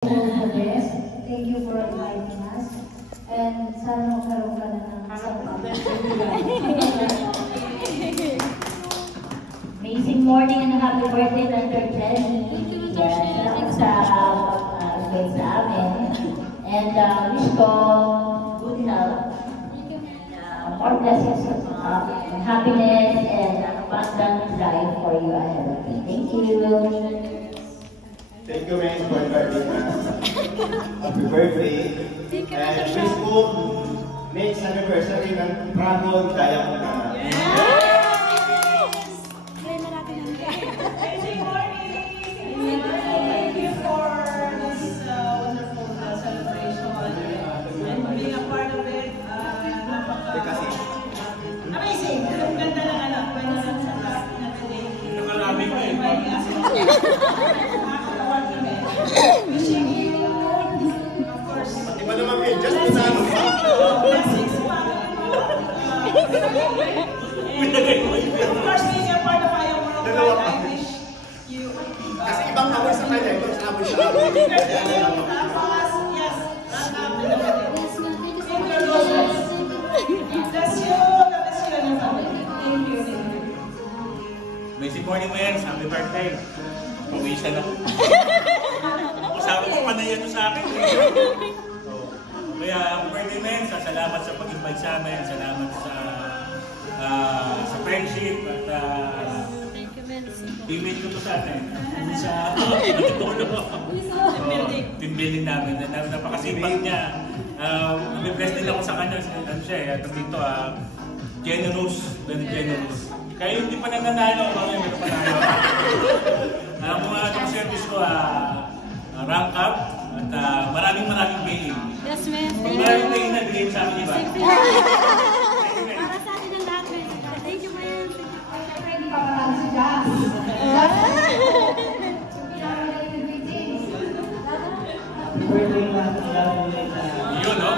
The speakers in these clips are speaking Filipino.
the best. Thank you for inviting us. And sana magkaroon ka na ng amazing morning and happy birthday, Dr. Jenny. Salamat sa event sa amin. And wish ko good health. More blessings and happiness and abundant life for you ahead. Thank you. Thank you, Max, for inviting us. Happy birthday. And wish ko next anniversary ng travel kaya ko na. Amazing morning! Thank you for this wonderful celebration and being a part of it. Amazing! Ang ganda ng anak ko na sa last na today. Nakalamig na eh. Nakakatawag kami. Wishing you, of course, Pati ba naman kayo? Just na ano pa? blessings pa. Of course, being a part of Ayaw Worldwide, I wish you. Kasi ibang amoy sa kanya, ibang amoy sa amoy. Tapos, yes, bless you, and your family. Thank you. Amazing morning, Mens. Happy birthday. Pawisan ako. Kasama ko pa na yan sa akin. So, kaya, happy birthday, Mens. Salamat sa pag-invite sa amin. Salamat sa friendship at teammate ko to sa atin. Sa team building namin. Napakasipag niya. Nag-bless din ako sa kanya. Ano siya eh. Dito, generous. Very generous. Kaya hindi pa nananalo, meron pa tayo. Kung itong service ko, rank up at maraming game. Yes, ma'am. Maraming game na bigay sa amin, iba. Para sa atin ang lahat, ma'am. Thank you, ma'am. Hindi pa parang si Jazz. Birthday na ulit. Yun, no?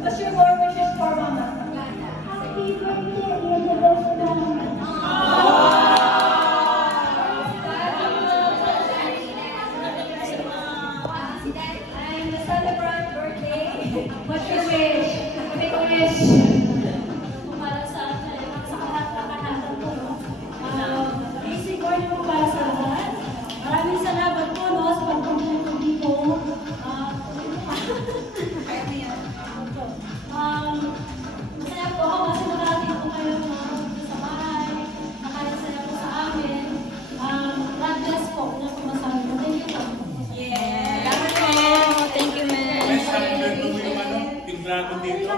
What's your more wishes for Mama? I'm the celebrant birthday. What's your wish? Make a wish. Para sa kahatan po, no? Basic order po para sa lahat. Maraming salamat po, no? Sa pagpunta ko dito. Masaya po ako kasi marami po kayo sa bahay. Nakasaya po sa amin. God bless po na pumasabi ko. Thank you po. Mens, happy birthday mo yung team dragon dito.